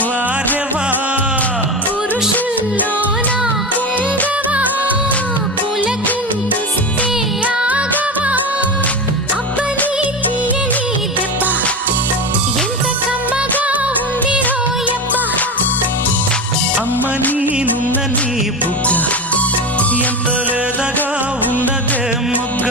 వారెవా పురుషుల్లోన పొంగవా పులకింతిస్తే ఆగవా అబ్బని తీయని దెబ్బ ఎంత కమ్మగా ఉంది రోయప్ప అమ్మ నీనున్న నీ బుగ్గ ఎంత లేదగా ఉన్నదే మొగ్గ